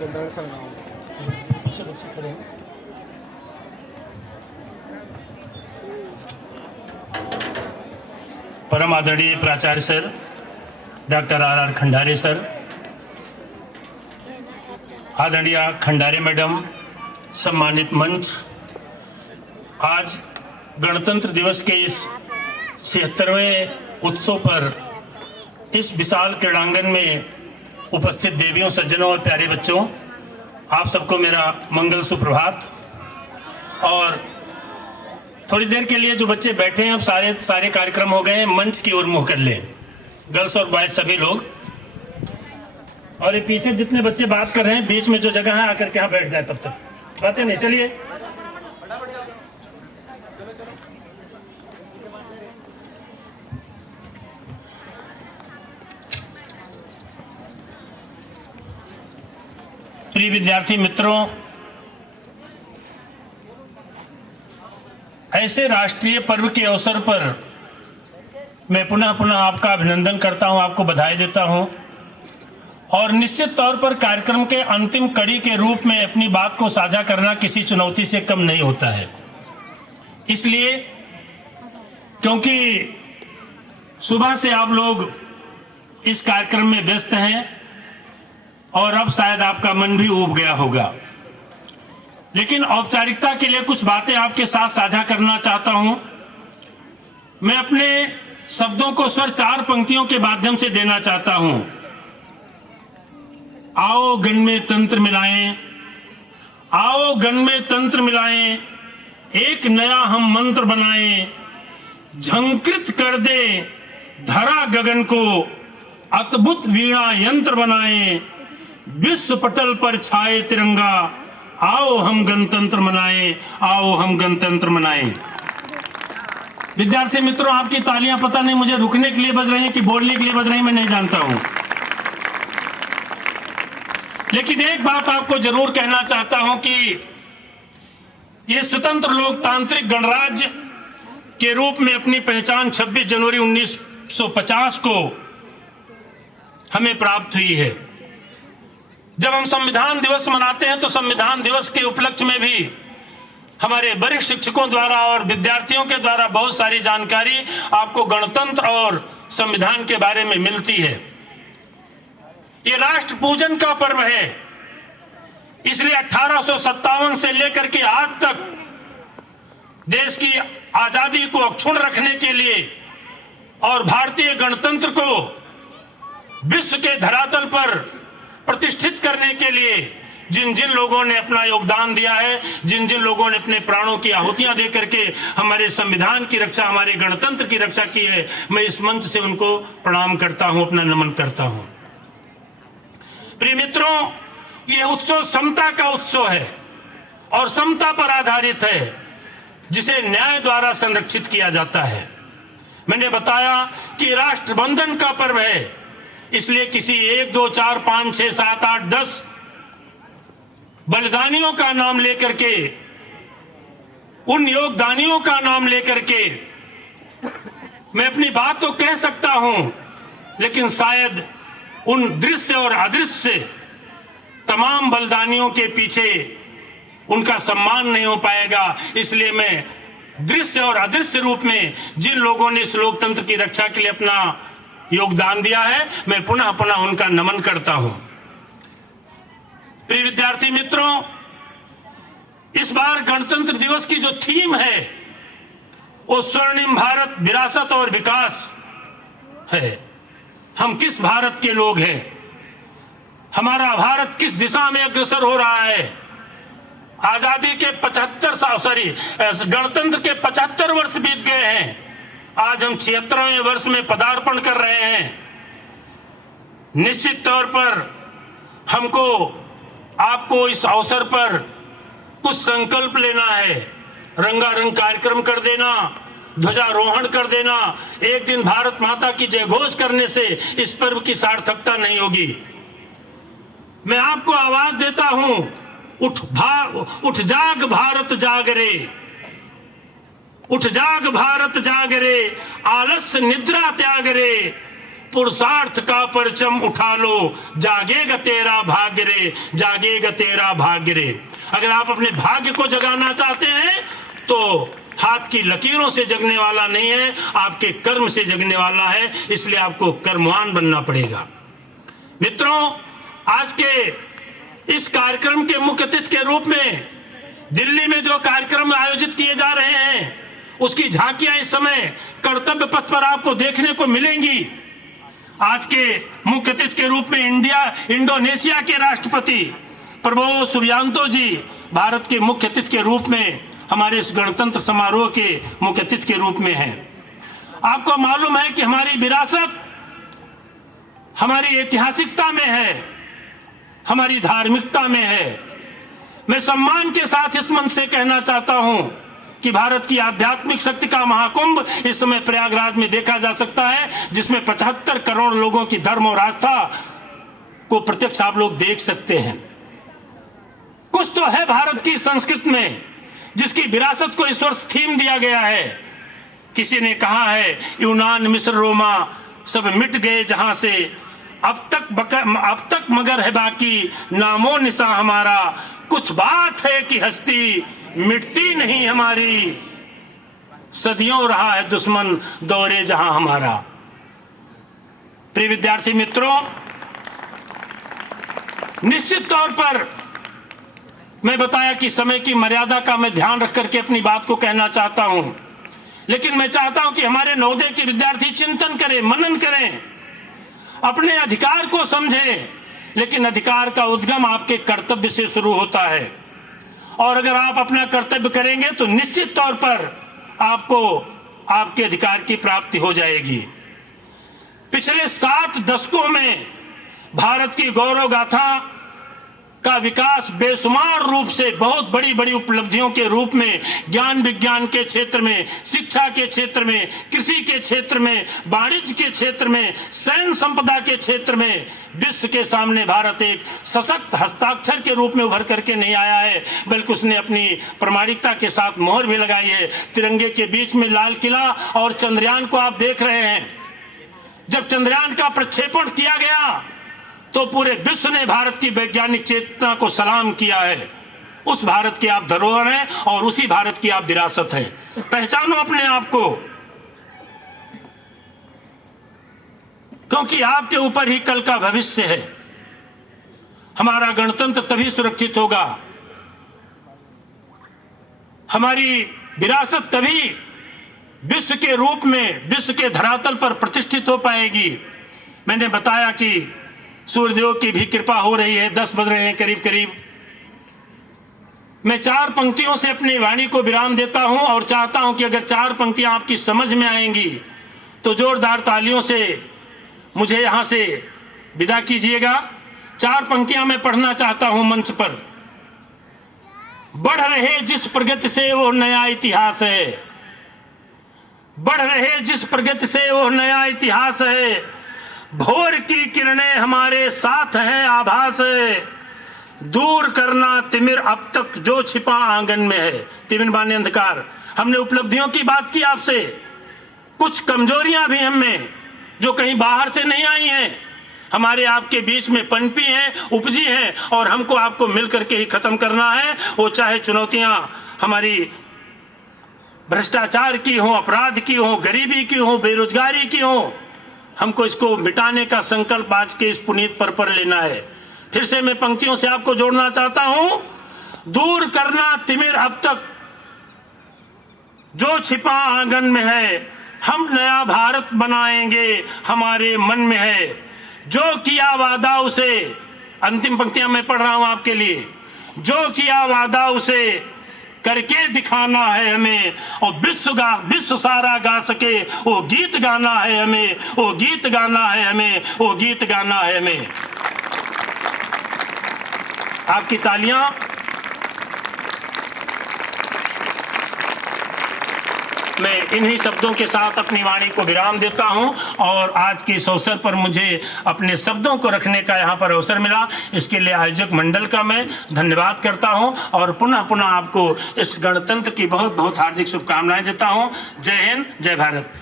बच्चे बच्चे खड़े हैं। परम आदरणीय प्राचार्य sir doctor R Khandare sir, आदरणीय खंडारे मैडम, सम्मानित मंच, आज गणतंत्र दिवस के इस 76वें उत्सव पर इस विशाल क्रीड़ांगन में उपस्थित देवियों, सज्जनों और प्यारे बच्चों, आप सबको मेरा मंगल सुप्रभात। और थोड़ी देर के लिए जो बच्चे बैठे हैं, अब सारे कार्यक्रम हो गए हैं, मंच की ओर मुंह कर लें, गर्ल्स और बॉयज सभी लोग। और ये पीछे जितने बच्चे बात कर रहे हैं, बीच में जो जगह है आकर के यहाँ बैठ जाए, तब तक बातें नहीं। चलिए प्रिय विद्यार्थी मित्रों, ऐसे राष्ट्रीय पर्व के अवसर पर मैं पुनः आपका अभिनंदन करता हूं, आपको बधाई देता हूं। और निश्चित तौर पर कार्यक्रम के अंतिम कड़ी के रूप में अपनी बात को साझा करना किसी चुनौती से कम नहीं होता है। इसलिए क्योंकि सुबह से आप लोग इस कार्यक्रम में व्यस्त हैं और अब शायद आपका मन भी ऊब गया होगा, लेकिन औपचारिकता के लिए कुछ बातें आपके साथ साझा करना चाहता हूं। मैं अपने शब्दों को स्वर 4 पंक्तियों के माध्यम से देना चाहता हूं। आओ गण में तंत्र मिलाएं, आओ गण में तंत्र मिलाएं, एक नया हम मंत्र बनाएं, झंकृत कर दे धरा गगन को, अद्भुत वीणा यंत्र बनाएं, विश्व पटल पर छाए तिरंगा, आओ हम गणतंत्र मनाएं, आओ हम गणतंत्र मनाएं। विद्यार्थी मित्रों, आपकी तालियां पता नहीं मुझे रुकने के लिए बज रही हैं कि बोलने के लिए बज रही हैं, मैं नहीं जानता हूं। लेकिन एक बात आपको जरूर कहना चाहता हूं कि ये स्वतंत्र लोकतांत्रिक गणराज्य के रूप में अपनी पहचान 26 जनवरी 1950 को हमें प्राप्त हुई है। जब हम संविधान दिवस मनाते हैं तो संविधान दिवस के उपलक्ष्य में भी हमारे वरिष्ठ शिक्षकों द्वारा और विद्यार्थियों के द्वारा बहुत सारी जानकारी आपको गणतंत्र और संविधान के बारे में मिलती है। ये राष्ट्र पूजन का पर्व है, इसलिए 1857 से लेकर के आज तक देश की आजादी को अक्षुण्ण रखने के लिए और भारतीय गणतंत्र को विश्व के धरातल पर प्रतिष्ठित करने के लिए जिन जिन लोगों ने अपना योगदान दिया है, जिन जिन लोगों ने अपने प्राणों की आहुतियां दे करके हमारे संविधान की रक्षा, हमारे गणतंत्र की रक्षा की है, मैं इस मंच से उनको प्रणाम करता हूं, अपना नमन करता हूं। प्रिय मित्रों, यह उत्सव समता का उत्सव है और समता पर आधारित है, जिसे न्याय द्वारा संरक्षित किया जाता है। मैंने बताया कि राष्ट्रबंधन का पर्व है, इसलिए किसी 1, 2, 4, 5, 6, 7, 8, 10 बलिदानियों का नाम लेकर के, उन योगदानियों का नाम लेकर के मैं अपनी बात तो कह सकता हूं, लेकिन शायद उन दृश्य और अदृश्य तमाम बलिदानियों के पीछे उनका सम्मान नहीं हो पाएगा। इसलिए मैं दृश्य और अदृश्य रूप में जिन लोगों ने इस लोकतंत्र की रक्षा के लिए अपना योगदान दिया है, मैं पुनः उनका नमन करता हूं। प्रिय विद्यार्थी मित्रों, इस बार गणतंत्र दिवस की जो थीम है वो स्वर्णिम भारत, विरासत और विकास है। हम किस भारत के लोग हैं, हमारा भारत किस दिशा में अग्रसर हो रहा है। आजादी के गणतंत्र के 75 वर्ष बीत गए हैं, आज हम 76वें वर्ष में पदार्पण कर रहे हैं। निश्चित तौर पर हमको आपको इस अवसर पर कुछ संकल्प लेना है, रंगारंग कार्यक्रम कर देना, ध्वजारोहण कर देना, एक दिन भारत माता की जय घोष करने से इस पर्व की सार्थकता नहीं होगी। मैं आपको आवाज देता हूं, उठ जाग भारत जाग रे, उठ जाग भारत जाग रे, आलस्य निद्रा त्याग रे, पुरुषार्थ का परचम उठा लो, जागेगा तेरा भाग्य रे, जागेगा तेरा भाग्य रे। अगर आप अपने भाग्य को जगाना चाहते हैं तो हाथ की लकीरों से जगने वाला नहीं है, आपके कर्म से जगने वाला है, इसलिए आपको कर्मवान बनना पड़ेगा। मित्रों, आज के इस कार्यक्रम के मुख्य अतिथि के रूप में दिल्ली में जो कार्यक्रम आयोजित किए जा रहे हैं उसकी झांकियां इस समय कर्तव्य पथ पर आपको देखने को मिलेंगी। आज के मुख्य अतिथि के रूप में इंडोनेशिया के राष्ट्रपति प्रबोवो सुबियांतो जी भारत के मुख्य अतिथि के रूप में हमारे इस गणतंत्र समारोह के मुख्य अतिथि के रूप में हैं। आपको मालूम है कि हमारी विरासत हमारी ऐतिहासिकता में है, हमारी धार्मिकता में है। मैं सम्मान के साथ इस मंच से कहना चाहता हूं कि भारत की आध्यात्मिक शक्ति का महाकुंभ इस समय प्रयागराज में देखा जा सकता है, जिसमें 75 करोड़ लोगों की धर्म और आस्था को प्रत्यक्ष आप लोग देख सकते हैं। कुछ तो है भारत की संस्कृति में जिसकी विरासत को इस वर्ष थीम दिया गया है। किसी ने कहा है यूनान मिस्र रोमा सब मिट गए जहां से, अब तक मगर है बाकी नामो निशा हमारा, कुछ बात है कि हस्ती मिटती नहीं हमारी, सदियों रहा है दुश्मन दौरे जहां हमारा। प्रिय विद्यार्थी मित्रों, निश्चित तौर पर मैं बताया कि समय की मर्यादा का मैं ध्यान रख करके अपनी बात को कहना चाहता हूं, लेकिन मैं चाहता हूं कि हमारे नवोदय के विद्यार्थी चिंतन करें, मनन करें, अपने अधिकार को समझें। लेकिन अधिकार का उद्गम आपके कर्तव्य से शुरू होता है, और अगर आप अपना कर्तव्य करेंगे तो निश्चित तौर पर आपको आपके अधिकार की प्राप्ति हो जाएगी। पिछले 7 दशकों में भारत की गौरव गाथा का विकास बेशुमार रूप से बहुत बड़ी बड़ी उपलब्धियों के रूप में ज्ञान विज्ञान के क्षेत्र में, शिक्षा के क्षेत्र में, कृषि के क्षेत्र में, वाणिज्य के क्षेत्र में, सैन्य संपदा के क्षेत्र में विश्व के सामने भारत एक सशक्त हस्ताक्षर के रूप में उभर करके नहीं आया है, बल्कि उसने अपनी प्रामाणिकता के साथ मोहर भी लगाई है। तिरंगे के बीच में लाल किला और चंद्रयान को आप देख रहे हैं। जब चंद्रयान का प्रक्षेपण किया गया तो पूरे विश्व ने भारत की वैज्ञानिक चेतना को सलाम किया है। उस भारत की आप धरोहर हैं और उसी भारत की आप विरासत है। पहचानो अपने आप को, क्योंकि आपके ऊपर ही कल का भविष्य है। हमारा गणतंत्र तभी सुरक्षित होगा, हमारी विरासत तभी विश्व के रूप में, विश्व के धरातल पर प्रतिष्ठित हो पाएगी। मैंने बताया कि सूर्यदेव की भी कृपा हो रही है, 10 बज रहे हैं करीब करीब। मैं 4 पंक्तियों से अपनी वाणी को विराम देता हूं और चाहता हूं कि अगर 4 पंक्तियां आपकी समझ में आएंगी तो जोरदार तालियों से मुझे यहां से विदा कीजिएगा। 4 पंक्तियां मैं पढ़ना चाहता हूं मंच पर। बढ़ रहे जिस प्रगति से वो नया इतिहास है, बढ़ रहे जिस प्रगति से वो नया इतिहास है, भोर की किरणें हमारे साथ हैं आभास है, दूर करना तिमिर अब तक जो छिपा आंगन में है। तिमिर माने अंधकार। हमने उपलब्धियों की बात की आपसे, कुछ कमजोरियां भी हमें जो कहीं बाहर से नहीं आई हैं, हमारे आपके बीच में पनपी हैं, उपजी हैं, और हमको आपको मिलकर के ही खत्म करना है। वो चाहे चुनौतियां हमारी भ्रष्टाचार की हो, अपराध की हो, गरीबी की हो, बेरोजगारी की हो, हमको इसको मिटाने का संकल्प आज के इस पुनीत पर लेना है। फिर से मैं पंक्तियों से आपको जोड़ना चाहता हूं। दूर करना तिमिर अब तक जो छिपा आंगन में है, हम नया भारत बनाएंगे हमारे मन में है, जो किया वादा उसे, अंतिम पंक्तियां मैं पढ़ रहा हूं आपके लिए, जो किया वादा उसे करके दिखाना है हमें, और विश्व सारा गा सके वो गीत गाना है हमें, वो गीत गाना है हमें, वो गीत गाना है हमें। आपकी तालियां मैं इन्हीं शब्दों के साथ अपनी वाणी को विराम देता हूं, और आज के इस अवसर पर मुझे अपने शब्दों को रखने का यहाँ पर अवसर मिला, इसके लिए आयोजक मंडल का मैं धन्यवाद करता हूं, और पुनः आपको इस गणतंत्र की बहुत बहुत हार्दिक शुभकामनाएं देता हूं। जय हिंद, जय भारत।